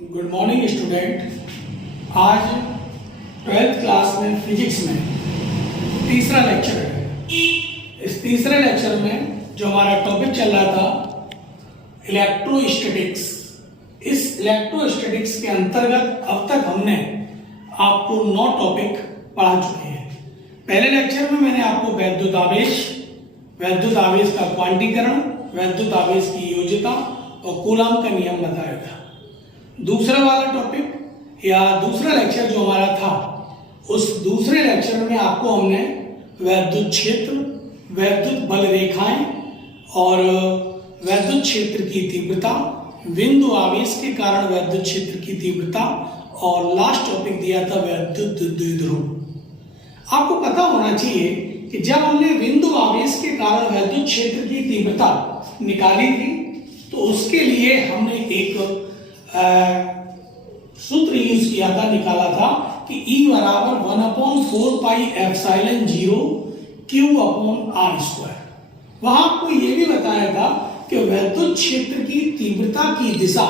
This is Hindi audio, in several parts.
Good morning student. आज 12th क्लास में फिजिक्स में तीसरा लेक्चर है। इस तीसरे लेक्चर में जो हमारा टॉपिक चल रहा था इलेक्ट्रोस्टैटिक्स, इस इलेक्ट्रोस्टैटिक्स के अंतर्गत अब तक हमने आपको 9 टॉपिक पढ़ा चुके हैं। पहले लेक्चर में मैंने आपको वैद्युत आवेश का क्वांटीकरण, वैद्युत आवेश की योज्यता और कूलाम का नियम बताया था। दूसरा वाला टॉपिक या दूसरा लेक्चर जो हमारा था, उस दूसरे लेक्चर में आपको हमने वैद्युत क्षेत्र, वैद्युत बल रेखाएं और वैद्युत क्षेत्र की तीव्रता, बिंदु आवेश के कारण वैद्युत क्षेत्र की तीव्रता और लास्ट टॉपिक दिया था वैद्युत द्विध्रुव। आपको पता होना चाहिए कि जब हमने बिंदु आवेश के कारण वैद्युत क्षेत्र की तीव्रता निकाली थी तो उसके लिए हमने एक सूत्र यूज किया था, निकाला था कि E बराबर 1/4 पाई एप्सिलॉन 0 Q/r²। वहां आपको यह भी बताया था कि वैद्युत क्षेत्र की तीव्रता की दिशा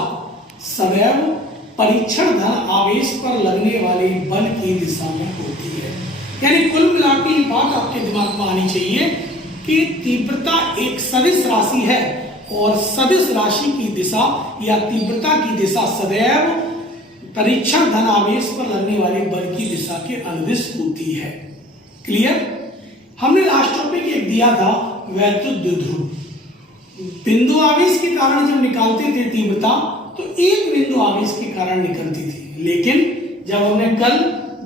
सदैव परीक्षण धन आवेश पर लगने वाले बल की दिशा में होती है। यानी कुल मिलाकर ये बात आपके दिमाग में आनी चाहिए कि तीव्रता एक सदिश राशि है और सदिश राशि की दिशा या तीव्रता की दिशा सदैव परीक्षण धन आवेश पर लगने वाले बल की दिशा के अनुदिश होती है। क्लियर? हमने लास्ट टॉपिक एक दिया था वैद्युत द्विध्रुव। बिंदु आवेश के कारण जब निकालते थे तीव्रता तो एक बिंदु आवेश के कारण निकलती थी, लेकिन जब हमने कल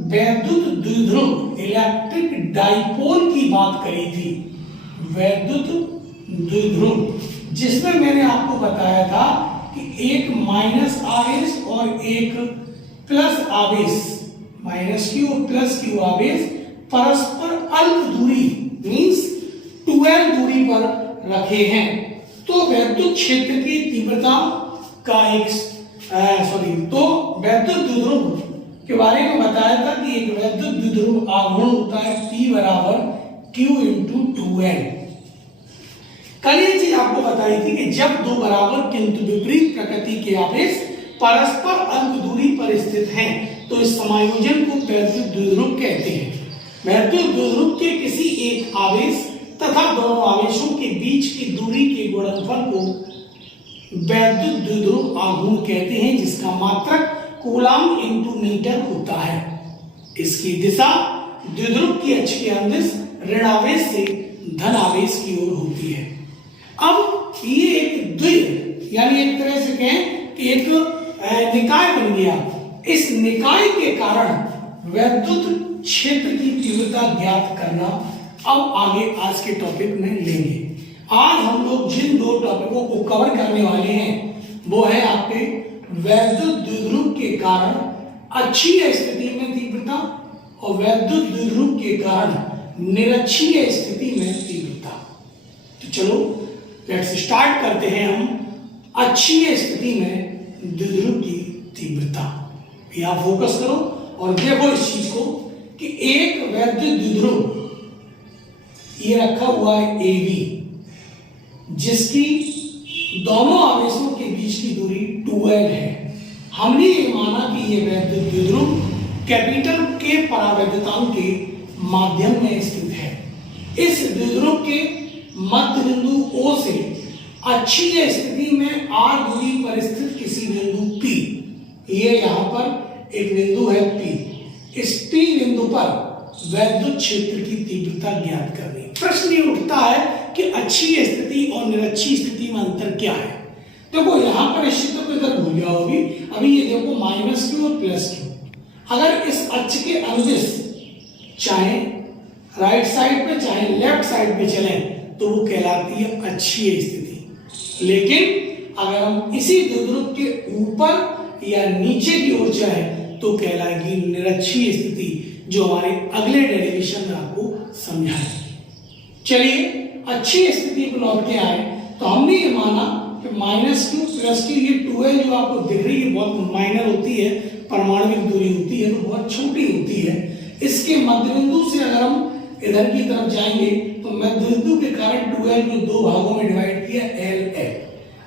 वैद्युत द्विध्रुव इलेक्ट्रिक डाइपोल की बात करी थी, वैद्युत द्विध्रुव, जिसमें मैंने आपको बताया था कि एक माइनस आवेश और एक प्लस आवेश, माइनस क्यू और प्लस क्यू आवेश परस्पर अल्प दूरी मींस 12 दूरी पर रखे हैं, तो वैद्युत क्षेत्र की तीव्रता का तो वैद्युत द्विध्रुव के बारे में बताया था कि एक वैद्युत द्विध्रुव आघूर्ण होता है P बराबर Q × 2N। कल ये चीज आपको बताई थी कि जब दो बराबर किंतु विपरीत प्रकृति के आवेश परस्पर अल्प दूरी पर स्थित हैं तो इस समायोजन को वैद्युत द्विध्रुव कहते हैं। वैद्युत द्विध्रुव के किसी एक आवेश तथा दोनों आवेशों के बीच की दूरी के गुणनफल को वैद्युत द्विध्रुव आघूर्ण कहते हैं, जिसका मात्रक कूलाम × मीटर होता है। इसकी दिशा द्विध्रुव की अक्ष के अनुदिश ऋण आवेश से धन आवेश की ओर होती है। अब ये एक द्विध्रुव यानी एक तरह से कहें कि एक निकाय बन गया। इस निकाय के कारण वैद्युत क्षेत्र की तीव्रता ज्ञात करना अब आगे आज के टॉपिक में लेंगे। आज हम लोग जिन 2 टॉपिकों को कवर करने वाले हैं वो है आपके वैद्युत द्विध्रुव के कारण अक्षीय स्थिति में तीव्रता और वैद्युत द्विध्रुव के कारण निरक्षीय स्थिति में तीव्रता। तो चलो लेट्स स्टार्ट करते हैं हम अक्षीय स्थिति में द्विध्रुव की तीव्रता। यहां फोकस करो और देखो इस चीज को कि एक वैद्युत द्विध्रुव ये रखा हुआ है AB, जिसकी दोनों आवेशों के बीच की दूरी 2L है। हमने ये माना कि ये वैद्युत द्विध्रुव कैपिटल के परावैद्युतांक के माध्यम में स्थित है। इस द्विध्रुव के मध्य बिंदु O से अक्षीय स्थिति में R दूरी पर स्थित किसी बिंदु P, ये यहां पर एक बिंदु है P, इस P बिंदु पर वैद्युत क्षेत्र की तीव्रता ज्ञात करनी। प्रश्न ये उठता है कि अक्षीय स्थिति और निरक्षीय स्थिति में अंतर क्या है। देखो यहां पर इस चित्र को इधर भूल जाओगी, अभी ये देखो माइनस क्यू और प्लस क्यू, अगर इस अक्ष के अनुदिश चाहे राइट साइड पे चाहे लेफ्ट साइड पे चलें तो वो कहलाती है अक्षीय स्थिति। लेकिन अगर हम इसी द्विध्रुव के ऊपर या नीचे की ओर जाए तो कहलाएगी निरक्षीय स्थिति, जो हमारे अगले डेरिवेशन में आपको समझाएं। चलिए अक्षीय स्थिति पर लौट के आए तो हमने ये माना कि माइनस क्यू प्लस क्यू, ये 2L जो आपको दिख रही है बहुत माइनर होती है, परमाणुविक दूरी होती है तो बहुत छोटी होती है। इसके मध्य बिंदु से अगर हम इधर की तरफ जाएंगे तो मध्य बिंदु के कारण 2L को 2 भागों में डिवाइड किया LL।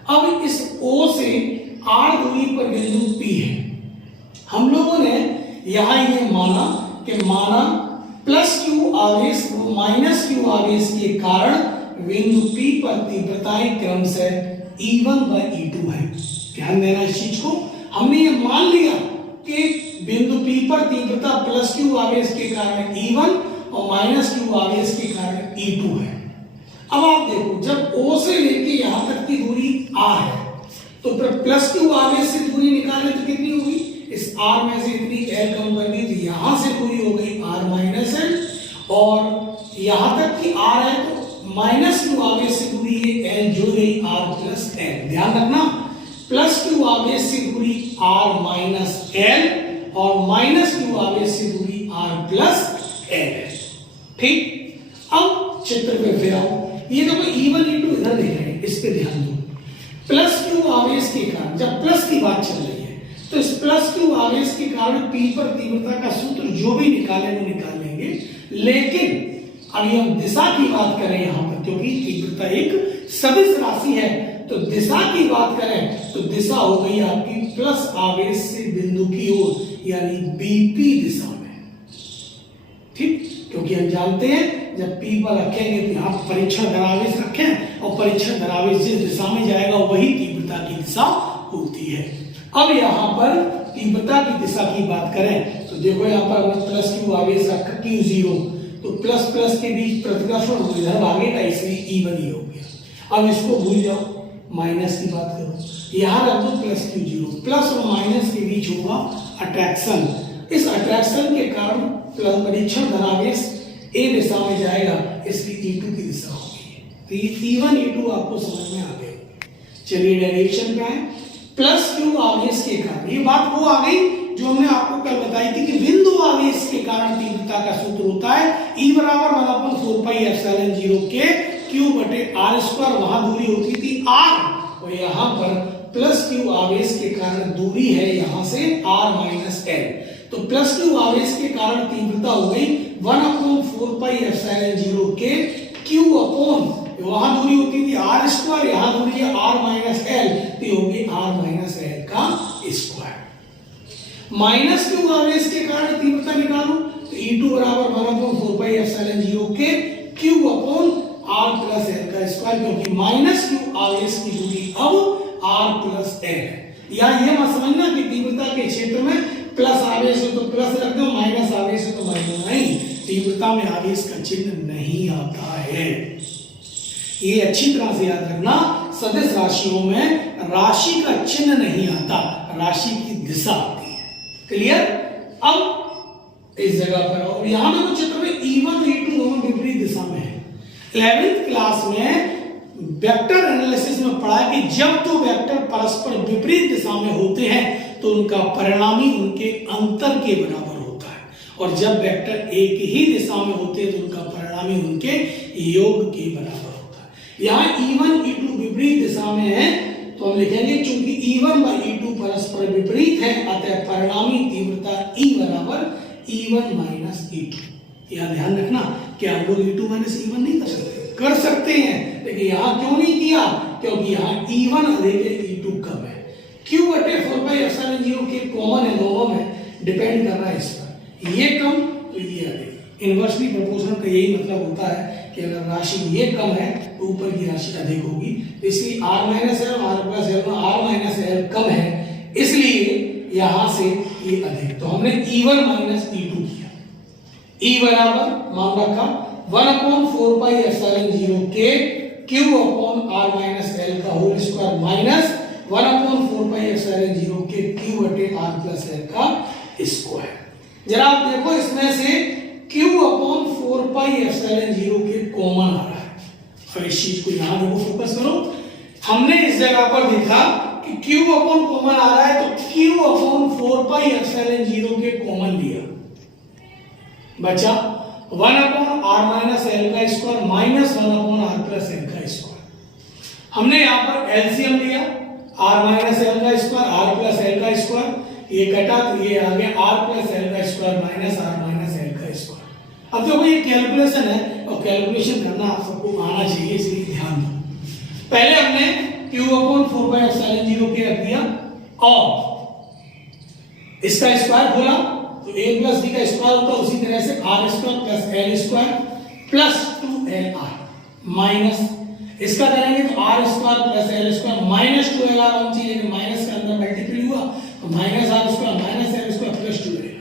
अब इस O से R दूरी पर बिंदु P है, माना प्लस क्यू आवेश व माइनस क्यू आवेश के कारण बिंदु P पर तीव्रताएं क्रमशः E1 व E2 है। ध्यान देना इस चीज को। हमने ये मान लिया कि बिंदु P पर तीव्रता प्लस क्यू आवेश के कारण E1 और माइनस क्यू आवेश के कारण E2 है। अब आप देखो, जब O से लेके यहां तक की दूरी R है, तो प्लस क्यू आवेश से दूरी निकाले तो कितनी होगी? इस R में से इतनी L कम कर दी, तो यहां से दूरी हो गई R माइनस L, और यहां तक की R है तो माइनस क्यू आवेश से दूरी है L जुड़ गई R प्लस L। ध्यान रखना, प्लस क्यू आवेश से दूरी R माइनस L और माइनस क्यू आवेश से दूरी R प्लस L है। ठीक, अब चित्र पे फिर आओ। ये देखो E1 E2 इधर देख रहे हैं, इस पे ध्यान दो। प्लस क्यू आवेश के कारण, जब प्लस की बात चल रही है, तो इस प्लस क्यू आवेश के कारण P पर तीव्रता का सूत्र जो भी निकाले वो निकाल लेंगे, लेकिन अभी हम दिशा की बात करें यहां पर, क्योंकि तीव्रता एक सदिश राशि है, तो दिशा की बात करें तो दिशा हो गई आपकी प्लस आवेश से बिंदु की ओर, यानी BP दिशा में। ठीक, क्योंकि हम जानते हैं जब P पर रखेंगे तो यहाँ परीक्षण धरावेश रखें, और परीक्षण धरावेश जिस दिशा में जाएगा वही तीव्रता की दिशा होती है। अब यहाँ पर तीव्रता की दिशा की बात करें तो देखो, यहाँ पर हमने प्लस क्यू आवेश रखा Q0, तो प्लस प्लस के बीच प्रतिकर्षण इधर भागेगा, इसलिए E1 ही हो गया। अब इसको भूल जाओ, माइनस की बात करो, यहाँ रख दो प्लस Q0, प्लस और माइनस के बीच होगा अट्रैक्शन। इस अट्रैक्शन के कारण परीक्षण धनावेश A दिशा में जाएगा, इसलिए E2 की दिशा होगी। तो ये E1 E2 आपको समझ में आ गए। चलिए डेरिवेशन पे आए। प्लस क्यू आवेश के कारण, ये बात वो आ गई जो हमने आपको कल बताई थी कि बिंदु आवेश के कारण तीव्रता का सूत्र होता है E बराबर 1/4πε0 के Q बटे R स्क्वायर। वहां दूरी होती थी R, और यहाँ पर प्लस क्यू आवेश के कारण दूरी है यहां से R माइनस L। तो प्लस क्यू आवेश के कारण तीव्रता हो गई 1/4πε0 के Q अपॉन, वहां दूरी होती थी R स्क्वायर, यहां दूरी है R माइनस L, तो होगी R माइनस L का स्क्वायर। माइनस क्यू आवेश के कारण तीव्रता निकालो तो E2 बराबर 1/4πε0 के Q upon R plus L का स्क्वायर, क्योंकि माइनस क्यू आवेश की दूरी अब R प्लस L है। या ये मत समझना कि तीव्रता के क्षेत्र में प्लस आवेश है तो प्लस रख दो, माइनस आवेश है तो माइनस, नहीं, तीव्रता में आवेश का चिन्ह नहीं आता है। ये अच्छी तरह से याद रखना, सदिश राशियों में राशि का चिन्ह नहीं आता, राशि की दिशा आती है। क्लियर? अब इस जगह पर और यहां पे कुछ चित्र में E1 E2 दोनों विपरीत दिशा में है। 11वीं क्लास में वेक्टर एनालिसिस में पढ़ा कि जब तो वेक्टर परस्पर विपरीत दिशा में होते हैं तो उनका परिणामी उनके अंतर के बराबर होता है, और जब वेक्टर एक ही दिशा में होते हैं तो उनका परिणामी उनके योग के बराबर होता है। यहाँ E1 E2 विपरीत दिशा में है तो हम लिखेंगे चूंकि E1 व E2 परस्पर विपरीत है, अतः परिणामी तीव्रता E बराबर E1 माइनस E2। यह ध्यान रखना कि हम लोग E2 माइनस E1 नहीं कर सकते हैं, लेकिन यहाँ क्यों नहीं किया? क्योंकि यहाँ E1 अधिक है, E2 कम है। Q बटे 4πε0 के कॉमन है, दोनों में डिपेंड कर रहा है इस पर, ये कम तो ये अधिक। इनवर्सली प्रोपोर्शनल का यही मतलब होता है कि अगर राशि ये कम है तो ऊपर की राशि अधिक होगी, इसलिए R minus L R plus L में R माइनस L कम है, इसलिए यहां से ये अधिक। तो हमने E1 माइनस E2 किया। E बराबर मान रखा 1/4πε0 के Q upon R minus L का होल स्क्वायर माइनस 1/4πε0 के Q बटे R प्लस L का स्क्वायर। जरा आप देखो इसमें से Q अपॉन 4πε0 के कॉमन आ रहा है। अब इस चीज को यहां देखो, फोकस करो। हमने इस जगह पर देखा कि Q अपॉन कॉमन आ रहा है तो Q अपॉन 4πε0 के कॉमन लिया, बचा 1/R माइनस L का square minus 1/R plus L का स्क्वायर। हमने यहाँ पर एलसीएम लिया, R माइनस L का स्क्वायर R प्लस L का स्क्वायर, ये कटा तो ये आ गया R प्लस L का square minus R minus L का स्क्वायर। अब देखो ये कैलकुलेशन है और कैलकुलेशन करना आप सबको आना चाहिए, इसलिए ध्यान दो। पहले हमने Q अपॉन 4πε0 के रख दिया और इसका स्क्वायर बोला तो a प्लस d का स्क्वायर होता है, उसी तरह से R square plus L square plus 2lr minus इसका करेंगे तो R square plus L square minus 2lr होनी चाहिए, लेकिन माइनस के अंदर मल्टीप्लाई हुआ तो minus R square minus L square plus 2lr,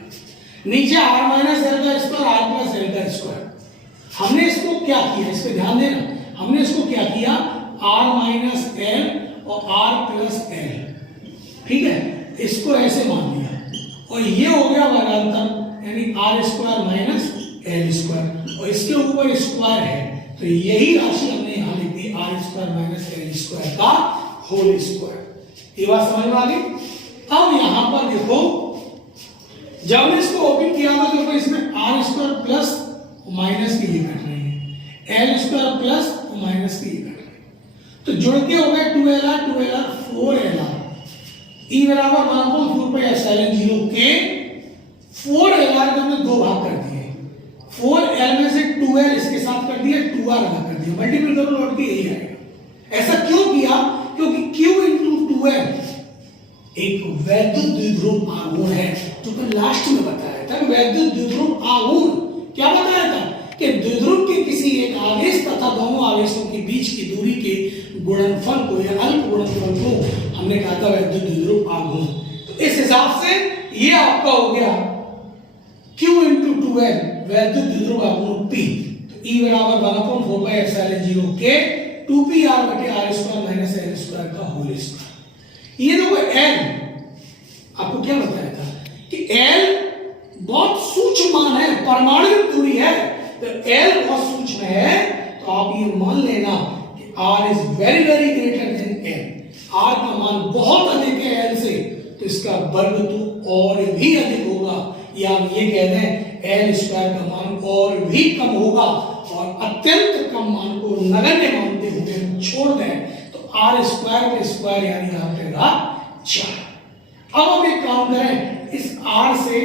नीचे आर माइनस एल का स्क्वायर आर प्लस एल का स्क्वायर। हमने इसको क्या किया, इस पे ध्यान देना, हमने इसको क्या किया आर माइनस एल और आर प्लस एल, ठीक है, इसको ऐसे मान लिया और ये हो गया वर्गांतर यानी R square minus L square और इसके ऊपर स्क्वायर है, तो यही राशि हमने यहां लिख दी R square minus L square का होल स्क्वायर। ये बात समझ में आ गई। अब यहां पर देखो जब हमने इसको ओपन किया था देखो इसमें आर स्क्वायर प्लस माइनस के ये कट रहे हैं, एल स्क्वायर प्लस माइनस के ये कट रहे हैं, तो जुड़ के हो गए 2lr 4lr ई बराबर 1/4 पाई एप्सिलॉन 0 के 4lr को हमने दो भाग कर दिए, 4l में से 2l इसके साथ कर दिया 2r भाग कर दिया, मल्टीपल करो लौट के यही आएगा। ऐसा क्यों किया, क्योंकि q into 2l एक वैद्युत द्विध्रुव आघूर्ण है, जो मैं लास्ट में बताया था। वैद्युत द्विध्रुव आघूर्ण क्या बताया था कि द्विध्रुव के किसी एक आवेश तथा दोनों आवेशों के बीच की दूरी के गुणनफल को या अल्प गुणनफल को हमने कहा था वैद्युत द्विध्रुव आघूर्ण। तो इस हिसाब से ये आपका हो गया q into 2l वैद्युत द्विध्रुव आघूर्ण p, तो E बराबर 1/4 पाई एप्सिलॉन 0 के 2pr बटे r square minus l square का होल स्क्वायर। ये देखो L आपको क्या बताया था कि L बहुत सूक्ष्म मान है, परमाणु दूरी है, तो L बहुत सूक्ष्म है, तो आप ये मान लेना कि R is very very greater than L, R का मान बहुत अधिक है L से, तो इसका वर्ग तो और भी अधिक होगा, या हम ये कह दें L स्क्वायर का मान और भी कम होगा, और अत्यंत कम मान को नगण्य मानते हुए हम छोड़ दें तो R स्क्वायर के स्क्वायर यानी यहाँ पे रहा 4। अब हम एक काम करें, इस R से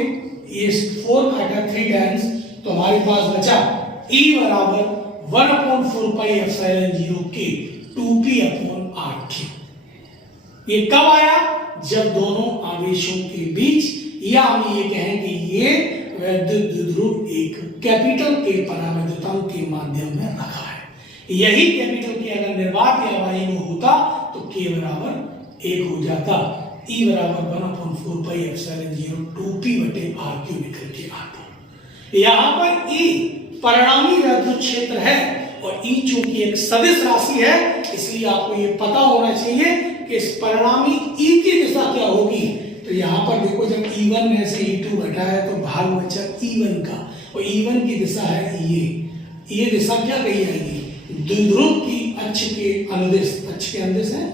ये 4 काटा 3 टाइम्स, तो हमारे पास बचा E बराबर 1/4 पाई एप्सिलॉन 0 के 2p/r3। ये कब आया, जब दोनों आवेशों के बीच, या हम ये कहें कि ये वैद्युत द्विध्रुव एक कैपिटल के परावैद्युतांक के माध्यम में रखा है। यही कैपिटल के अगर निर्वात या वायु में होता तो k बराबर 1 हो जाता, E बराबर 1/4 पाई एप्सिलॉन 0 2p बटे r3 निकल के आता। यहाँ पर E परिणामी वैद्युत क्षेत्र है और E चूंकि एक सदिश राशि है, इसलिए आपको ये पता होना चाहिए कि इस परिणामी E की दिशा क्या होगी। तो यहाँ पर देखो जब E1 में से E2 घटा है तो भाग बचा E1 का, और E1 की दिशा है ये दिशा क्या कही जाएगी, द्विध्रुव की अक्ष के अनुदिश, अक्ष के अनुदिश है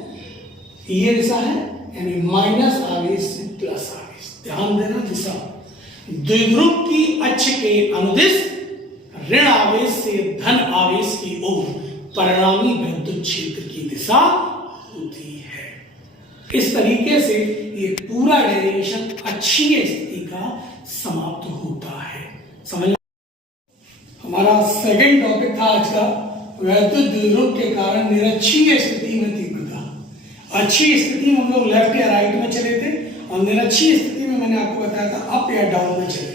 ये दिशा है, यानी माइनस आवेश से प्लस आवेश, ध्यान देना दिशा, द्विध्रुव की अक्ष के अनुदिश ऋण आवेश से धन आवेश की ओर परिणामी वैद्युत क्षेत्र की दिशा होती है। इस तरीके से ये पूरा डेरिवेशन अक्षीय स्थिति का समाप्त होता है। समझ, हमारा सेकंड टॉपिक था आज का वैद्युत द्विध्रुव के कारण निरक्षीय स्थिति में तीव्रता। अक्षीय स्थिति में हम लोग लेफ्ट या राइट में चले थे, और निरक्षीय स्थिति में मैंने आपको बताया था अप या डाउन में चले।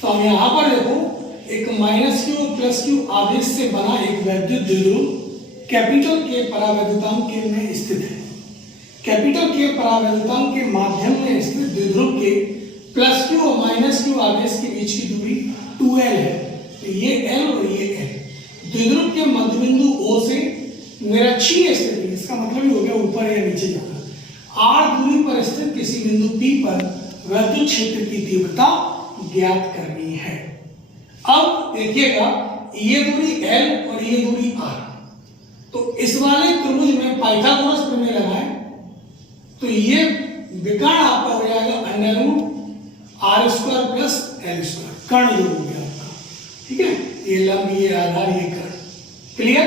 तो हम यहाँ पर देखो एक -q प्लस q आवेश से बना एक वैद्युत द्विध्रुव कैपिटल के परावैद्युतांक में स्थित है। कैपिटल के परावैद्युतांक के माध्यम में स्थित द्विध्रुव के +q और -q आवेश के बीच की दूरी 2l है, तो ये l और ये l। द्विध्रुव के मध्यबिंदु O से निरक्षीय स्थिति, इसका मतलब ही हो गया ऊपर या नीचे जाना, r दूरी पर स्थित किसी बिंदु P पर वैद्युत क्षेत्र की तीव्रता ज्ञात करनी है। अब देखिएगा ये दूरी L और ये दूरी R, तो इस वाले त्रिभुज में पाइथागोरस प्रमेय लगाएं तो ये विकर्ण आपका हो जाएगा √r² प्लस l², कर्ण जो हो गया आपका, ठीक है, ये लंब ये आधार ये कर्ण, क्लियर।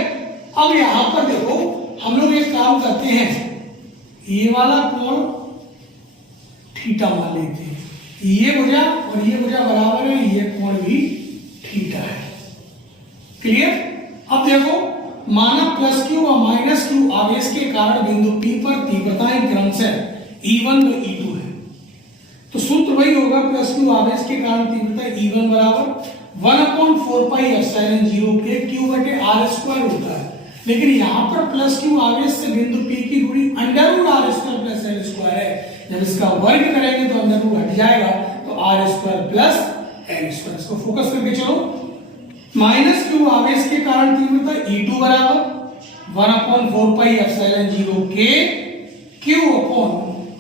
अब यहां पर देखो हम लोग एक काम करते हैं, ये वाला कोण थीटा मान लेते हैं, ये भुजा और ये भुजा बराबर है, ये कोण भी थीटा है, क्लियर। अब देखो माना +q और -q आवेश के कारण बिंदु P पर तीव्रताएं क्रमशः E1 और E2 है, तो सूत्र वही होगा होगा प्लस क्यू आवेश के कारण तीव्रता E1 बराबर 1/4πε0 के क्यू बटे आर स्क्वायर होता है। लेकिन यहाँ पर प्लस क्यू आवेश से बिंदु P की दूरी √r square plus L square है। जब इसका वर्ग करेंगे तो अंडर रूट हट जाएगा, तो R square plus L square. इसको फोकस करके चलो। माइनस क्यू आवेश के कारण तीव्रता E2 बराबर 1/4πε0 के Q upon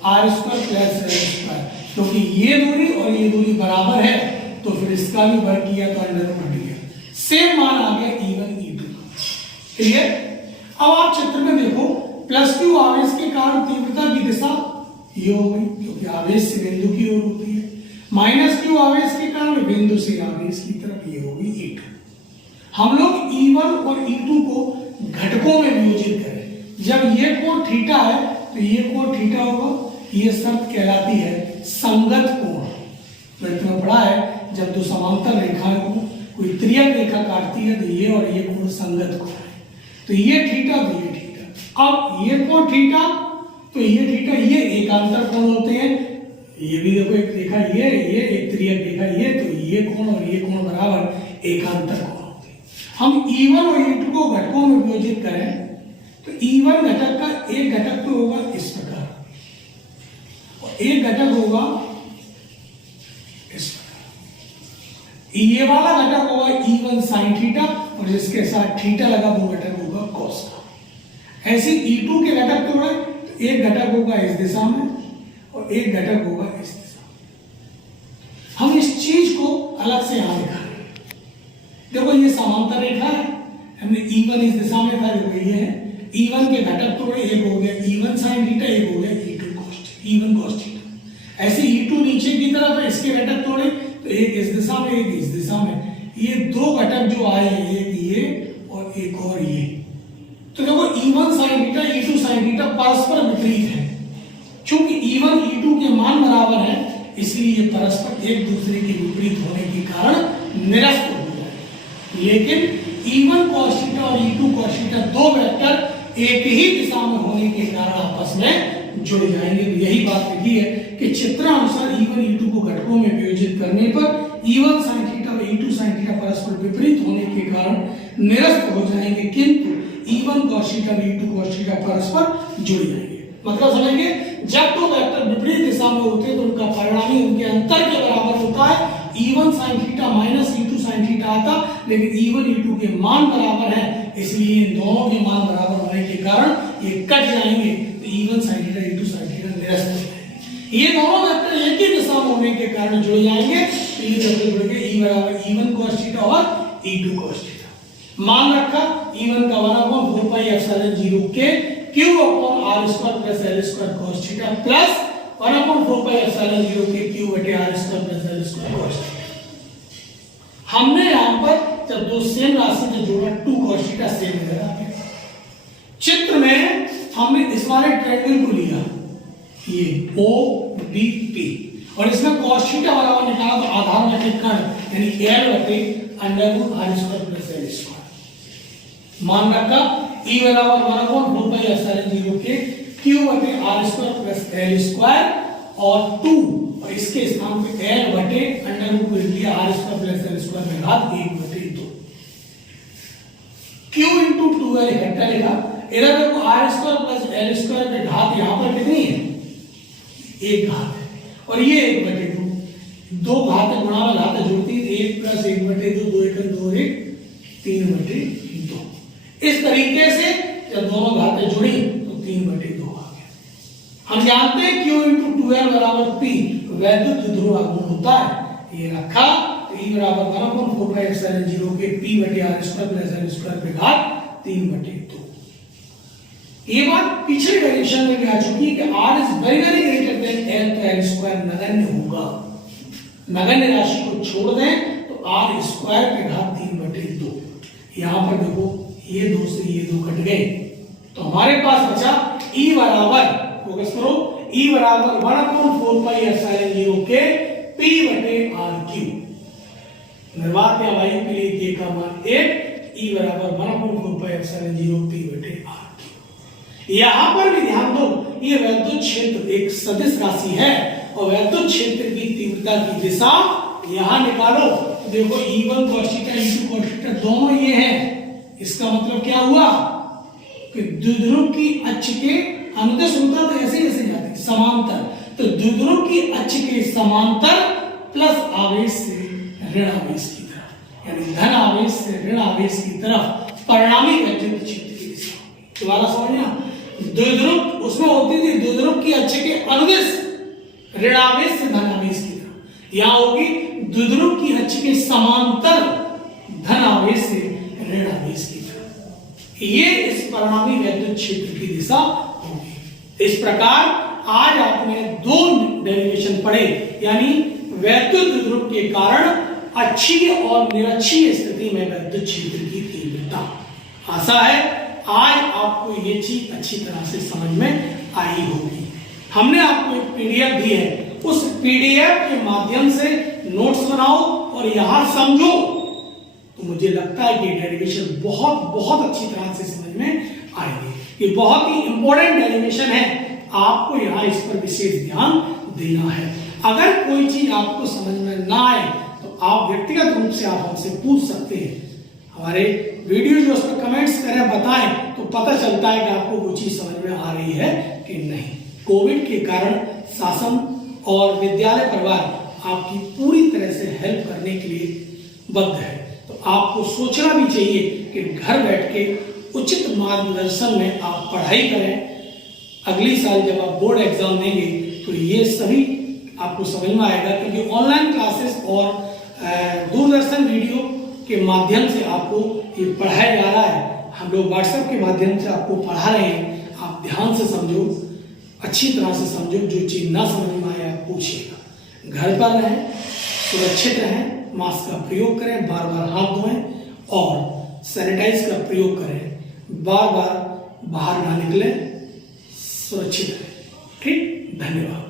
R square plus L square. क्योंकि ये दूरी और ये दूरी बराबर है तो फिर इसका भी वर्ग किया तो अंडर रूट हट गया। सेम मान आ गया E1 E2। क्लियर? अब आप चित्र में देखो, प्लस क्यू आवेश के कारण तीव्रता की दिशा ये हो गई क्योंकि आवेश से बिंदु की ओर होती है। माइनस क्यू आवेश के कारण बिंदु से आवेश की तरफ ये होगी E2। हम लोग E1 और E2 को घटकों में वियोजित करें। जब ये कोण थीटा है तो ये कोण थीटा होगा। ये शर्त कहलाती है संगत कोण। गणित में पढ़ा है, जब दो समांतर रेखाएं को कोई त्रियक रेखा काटती है तो ये और ये कोण संगत कोण है। तो ये थीटा तो ये थीटा। अब ये कोण थीटा तो ये थीटा, ये एकांतर कोण होते हैं। ये भी देखो एक रेखा ये एक त्रियक रेखा ये, तो ये कोण और ये कोण बराबर एकांतर कोण होते हैं। हम E1 और E2 को घटकों में विभाजित करें तो E1 घटक का एक घटक तो होगा इस प्रकार और एक घटक होगा इस प्रकार। ये वाला घटक होगा E1 sin थीटा और जिसके साथ थीटा लगा वो घटक होगा cos का। ऐसे E2 के घटक तो एक घटक होगा इस दिशा में और एक घटक होगा इस दिशा में। हम इस चीज को अलग से यहां दिखा रहे हैं। देखो ये समांतर रेखा है, हमने E1 इस दिशा में था, देखो ये है। E1 के घटक तो एक हो गया E1 sin थीटा, एक हो गया E1 cos थीटा। ऐसे E2 नीचे की तरफ है, इसके घटक तोड़े तो एक इस दिशा में एक इस दिशा में। ये दो घटक जो आए हैं, एक ये और एक और ये। तो देखो E1 sin theta E2 sin theta परस्पर विपरीत है। चूंकि E1 E2 के मान बराबर है इसलिए ये परस्पर एक दूसरे के विपरीत होने के कारण निरस्त हो जाए। लेकिन E1 cos थीटा और E2 cos थीटा दो वेक्टर एक ही दिशा में होने के कारण आपस में जुड़ जाएंगे। तो यही बात लिखी है कि चित्रानुसार E1 E2 को घटकों में वियोजित करने पर E1 sin थीटा और E2 sin थीटा परस्पर विपरीत होने के कारण निरस्त हो जाएंगे, किंतु E1 cos थीटा और E2 cos थीटा परस्पर जुड़ जाएंगे। मतलब समझिए, जब दो वेक्टर विपरीत दिशा में होते हैं तो उनका परिणामी उनके अंतर के बराबर होता है। E1 sin theta minus E2 sin theta आता, लेकिन E1 E2 के मान बराबर है इसलिए इन दोनों के मान बराबर होने के कारण ये कट जाएंगे। तो E1 sin theta E2 sin theta निरस्त हो जाएंगे। ये दोनों वेक्टर एक ही दिशा में होने के कारण जुड़ जाएंगे। तो ये वेक्टर जुड़ गए E बराबर E1 cos थीटा और E2 cos थीटा। मान रखा E1 का 1/4πε0 के Q upon R square plus L square cos theta plus 1/4πε0 के Q बटे R square plus L square cos theta. हमने यहां पर जब दो सेम राशि को जोड़ा 2 cos थीटा सेम रहेगा। चित्र में हमने इस वाले ट्रायंगल को लिया, ये O B P, और इसमें cos थीटा बराबर निकाला तो आधार में कर्ण यानी L बटे √r square plus L square. मान रखा E बराबर 1/4πε0 के Q बटे R square plus L square और 2 और इसके स्थान पे L बटे √, लिया R square plus L square में घात 1/2। Q into 2L इकट्ठा लिखा। इधर देखो R square plus L square में घात यहाँ पर कितनी है? एक घात है और ये 1/2। दो घात गुणा में घात जुड़ती है, 1 + 1/2, 2 1 2 1 3/2। इस तरीके से जब दोनों घातें जुड़ी तो 3/2 आ गया। हम जानते हैं Q into 2L बराबर P वैद्युत ध्रुव आघूर्ण होता है। ये रखा तो E बराबर 1/4πε0 के P बटे R square plus L square पे घात 3/2। ये बात पिछले डायरेक्शन में भी आ चुकी है कि R is very very greater than L, तो L स्क्वायर नगण्य होगा। नगण्य राशि को छोड़ दें तो R स्क्वायर पे घात 3/2। यहां पर देखो ये दो से ये दो कट गए तो हमारे पास बचा E बराबर, फोकस करो, E बराबर 1/4πε0 के P बटे RQ। निर्वात या वायु के लिए K का मान 1, E बराबर 1/4πε0 P बटे RQ। यहां पर भी ध्यान दो, ये वैद्युत क्षेत्र एक सदिश राशि है और वैद्युत क्षेत्र की तीव्रता की दिशा यहां निकालो। तो देखो E1 cos theta E2 cos theta दोनों ये है। इसका मतलब क्या हुआ कि द्विध्रुव की अक्ष के अनुदिश होता तो ऐसे ऐसे जाते समांतर, तो द्विध्रुव की अक्ष के समांतर प्लस आवेश से ऋण आवेश की तरफ, यानी धन आवेश से ऋण आवेश की तरफ परिणामी वैद्युत क्षेत्र की दिशा। दोबारा समझना, द्विध्रुव उसमें होती थी द्विध्रुव की अक्ष के अनुदिश ऋण आवेश से धन आवेश की तरफ, यहां होगी द्विध्रुव की अक्ष के समांतर धन आवेश से ऋण आवेश की तरफ। ये इस परिणामी वैद्युत क्षेत्र की दिशा होगी। इस प्रकार आज आपने दो डेरिवेशन पढ़े, यानी वैद्युत द्विध्रुव के कारण अक्षीय और निरक्षीय स्थिति में वैद्युत क्षेत्र की तीव्रता। आशा है आज आपको ये चीज अच्छी तरह से समझ में आई होगी। हमने आपको एक पीडीएफ दी है, उस पीडीएफ के माध्यम से नोट्स बनाओ और यहां समझो, तो मुझे लगता है कि डेरिवेशन बहुत बहुत अच्छी तरह से समझ में आएगी। ये बहुत ही इंपॉर्टेंट डेरिवेशन है, आपको यहां इस पर विशेष ध्यान देना है। अगर कोई चीज आपको समझ में ना आए तो आप व्यक्तिगत रूप से आप हमसे पूछ सकते हैं। हमारे वीडियो जो उस पर कमेंट्स करें, बताएं, तो पता चलता है कि आपको वो चीज समझ में आ रही है कि नहीं। कोविड के कारण शासन और विद्यालय परिवार आपकी पूरी तरह से हेल्प करने के लिए बद्ध है, तो आपको सोचना भी चाहिए कि घर बैठ के उचित मार्गदर्शन में आप पढ़ाई करें। अगली साल जब आप बोर्ड एग्जाम देंगे तो ये सभी आपको समझ में आएगा, क्योंकि ऑनलाइन क्लासेस और दूरदर्शन वीडियो के माध्यम से आपको ये पढ़ाया जा रहा है। हम लोग व्हाट्सएप के माध्यम से आपको पढ़ा रहे हैं। आप ध्यान से समझो, अच्छी तरह से समझो, जो चीज ना समझ में आए आप पूछिएगा। घर पर रहें, सुरक्षित रहें, मास्क का प्रयोग करें, बार बार हाथ धोएं और सैनिटाइज का प्रयोग करें, बार बार बाहर ना निकलें, सुरक्षित रहें। ठीक, धन्यवाद।